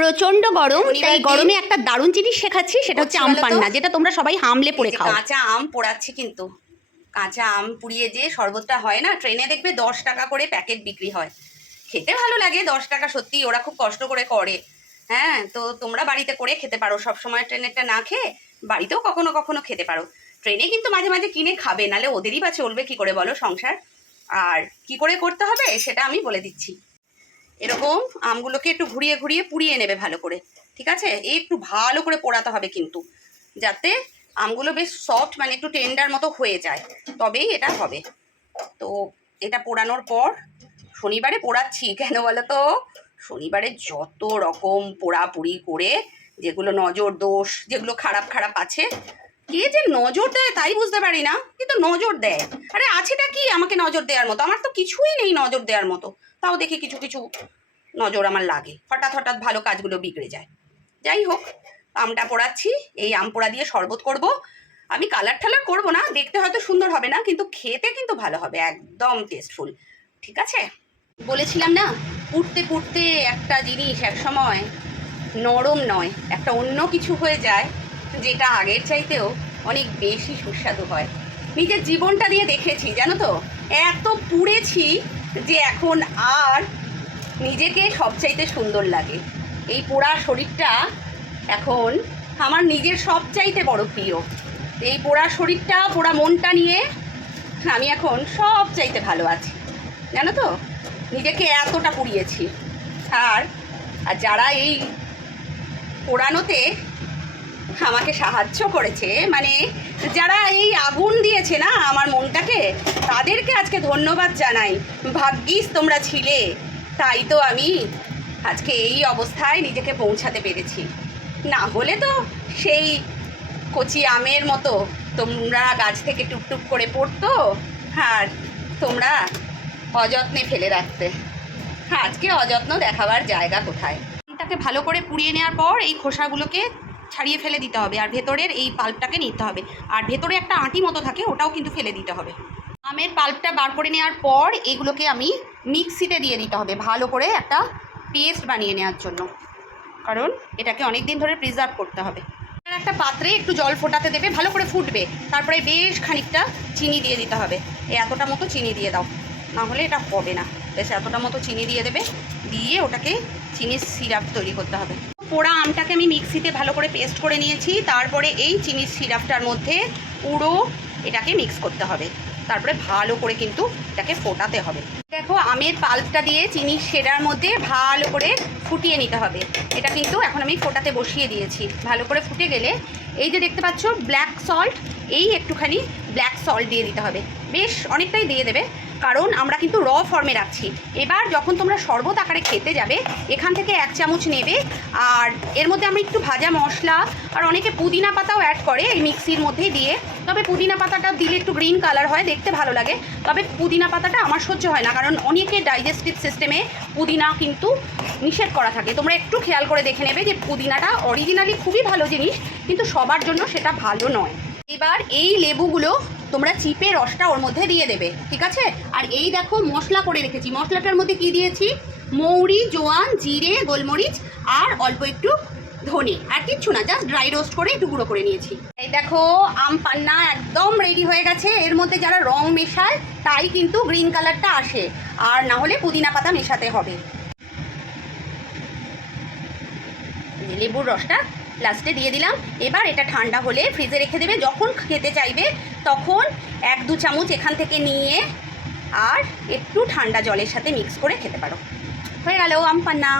প্রচন্ড গরম, তাই গরমে একটা দারুণ জিনিস শেখাচ্ছি, সেটা হচ্ছে আম পান্না, যেটা তোমরা সবাই হামলে পড়ে খাও। কাঁচা আম পোড়াচ্ছি, কিন্তু কাঁচা আম পুড়িয়ে যে শরবতটা হয় না, ট্রেনে দেখবে 10 টাকা করে প্যাকেট বিক্রি হয়। খেতে ভালো লাগে, 10 টাকা, সত্যি ওরা খুব কষ্ট করে করে। হ্যাঁ, তো তোমরা বাড়িতে করে খেতে পারো, সবসময় ট্রেনেরটা না খেয়ে বাড়িতেও কখনো কখনো খেতে পারো। ট্রেনে কিন্তু মাঝে মাঝে কিনে খাবে, নালে ওদেরই বা চলবে কি করে বলো সংসার। আর কি করে করতে হবে সেটা আমি বলে দিচ্ছি। এরকম আমগুলোকে একটু ঘুরিয়ে ঘুরিয়ে পুড়িয়ে নেবে ভালো করে, ঠিক আছে? একটু ভালো করে পোড়াতে হবে কিন্তু, যাতে আমগুলো বেশ সফট, মানে একটু টেন্ডার মতো হয়ে যায়, তবেই এটা হবে। তো এটা পোড়ানোর পর শনিবারে পোড়াচ্ছি কেন বলো তো, শনিবারে যত রকম পোড়াপুড়ি করে, যেগুলো নজর দোষ, যেগুলো খারাপ খারাপ আছে, কে যে নজর দেয় তাই বুঝতে পারি না, কিন্তু নজর দেয়। আরে আছেটা কি আমাকে নজর দেওয়ার মতো? আমার তো কিছুই নেই নজর দেওয়ার মতো, তাও দেখি কিছু কিছু নজর আমার লাগে, হঠাৎ হঠাৎ ভালো কাজগুলো বিগড়ে যায়। যাই হোক, আমটা পোড়াচ্ছি, এই আম পোড়া দিয়ে শরবত করব। আমি কালার ঠালার করবো না, দেখতে হয়তো সুন্দর হবে না, কিন্তু খেতে কিন্তু ভালো হবে, একদম টেস্টফুল, ঠিক আছে? বলেছিলাম না, পুড়তে পুড়তে একটা জিনিস এক সময় নরম নয়, একটা অন্য কিছু হয়ে যায়, যেটা আগের চাইতেও অনেক বেশি সুস্বাদু হয়। নিজের জীবনটা দিয়ে দেখেছি, জানো তো, এত পুড়েছি যে এখন আর নিজেকে সবচাইতে সুন্দর লাগে। এই পোড়া শরীরটা এখন আমার নিজের সবচাইতে বড় প্রিয়। এই পোড়া শরীরটা, পোড়া মনটা নিয়ে আমি এখন সবচাইতে ভালো আছি, জানো তো, নিজেকে এতটা পুড়িয়েছি। আর আর যারা এই পোড়ানোতে আমাকে সাহায্য করেছে, মানে যারা এই আগুন দিয়েছে না আমার মনটাকে, তাদেরকে আজকে ধন্যবাদ জানাই। ভাগ্যিস তোমরা ছিলে, তাই তো আমি আজকে এই অবস্থায় নিজেকে পৌঁছাতে পেরেছি। না হলে তো সেই কচি আমের মতো তোমরা গাছ থেকে টুকটুক করে পড়তো, আর তোমরা অযত্নে ফেলে রাখতে। আজকে অযত্ন দেখাবার জায়গা কোথায়? আমটাকে ভালো করে পুড়িয়ে নেওয়ার পর এই খোসাগুলোকে ছাড়িয়ে ফেলে দিতে হবে, আর ভেতরের এই পাল্পটাকে নিতে হবে, আর ভেতরে একটা আঁটি মতো থাকে, ওটাও কিন্তু ফেলে দিতে হবে। আমের পাল্পটা বার করে নেওয়ার পর এগুলোকে আমি মিক্সিতে দিয়ে দিতে হবে, ভালো করে একটা পেস্ট বানিয়ে নেওয়ার জন্য, কারণ এটাকে অনেক দিন ধরে প্রিজার্ভ করতে হবে। একটা পাত্রে একটু জল ফোটাতে দেবে, ভালো করে ফুটবে, তারপরে বেশ খানিকটা চিনি দিয়ে দিতে হবে। এতটা মতো চিনি দিয়ে দাও, না হলে এটা হবে না। বেশ এতটা মতো চিনি দিয়ে দেবে, দিয়ে ওটাকে চিনির সিরাপ তৈরি করতে হবে। পোড়া আমটাকে আমি মিক্সিতে ভালো করে পেস্ট করে নিয়েছি, তারপরে এই চিনির সিরাপটার মধ্যে পুরো এটাকে মিক্স করতে হবে, তারপরে ভালো করে কিন্তু এটাকে ফোটাতে হবে। দেখো, আমের পাল্পটা দিয়ে চিনির সেরার মধ্যে ভালো করে ফুটিয়ে নিতে হবে। এটা কিন্তু এখন আমি ফোটাতে বসিয়ে দিয়েছি, ভালো করে ফুটে গেলে এই যে দেখতে পাচ্ছ ব্ল্যাক সল্ট, এই একটুখানি ব্ল্যাক সল্ট দিয়ে দিতে হবে, বেশ অনেকটাই দিয়ে দেবে, কারণ আমরা কিন্তু র ফর্মে রাখছি। এবার যখন তোমরা শরবত আকারে খেতে যাবে, এখান থেকে 1 চামচ নেবে, আর এর মধ্যে আমরা একটু ভাজা মশলা, আর অনেকে পুদিনা পাতাও অ্যাড করে এই মিক্সির মধ্যে দিয়ে, তবে পুদিনা পাতাটা দিলে একটু গ্রিন কালার হয়, দেখতে ভালো লাগে, তবে পুদিনা পাতাটা আমার সহ্য হয় না, কারণ অনেকে ডাইজেস্টিভ সিস্টেমে পুদিনা কিন্তু নিষেধ করা থাকে। তোমরা একটু খেয়াল করে দেখে নেবে যে পুদিনাটা অরিজিনালি খুবই ভালো জিনিস, কিন্তু সবার জন্য সেটা ভালো নয়। এবার এই লেবুগুলো তোমরা চিপে রসটা ওর মধ্যে দিয়ে দেবে, ঠিক আছে? আর এই দেখো মশলা করে রেখেছি, মশলাটার মধ্যে কি দিয়েছি, মৌরি, জোয়ান, জিরে, গোলমরিচ, আর অল্প একটু ধনে, আর কিচ্ছু না, জাস্ট ড্রাই রোস্ট করে একটু গুঁড়ো করে নিয়েছি। এই দেখো আম পান্না একদম রেডি হয়ে গেছে। এর মধ্যে যারা রং মেশায় তাই কিন্তু গ্রিন কালারটা আসে, আর না হলে পুদিনা পাতা মেশাতে হবে। লেবুর রসটা লাস্টে দিয়ে দিলাম। এবার এটা ঠান্ডা হলে ফ্রিজে রেখে দেবে, যখন খেতে চাইবে তখন 1-2 চামচ এখান থেকে নিয়ে আর একটু ঠান্ডা জলের সাথে মিক্স করে খেতে পারো। হয়ে গেল আম পান্না।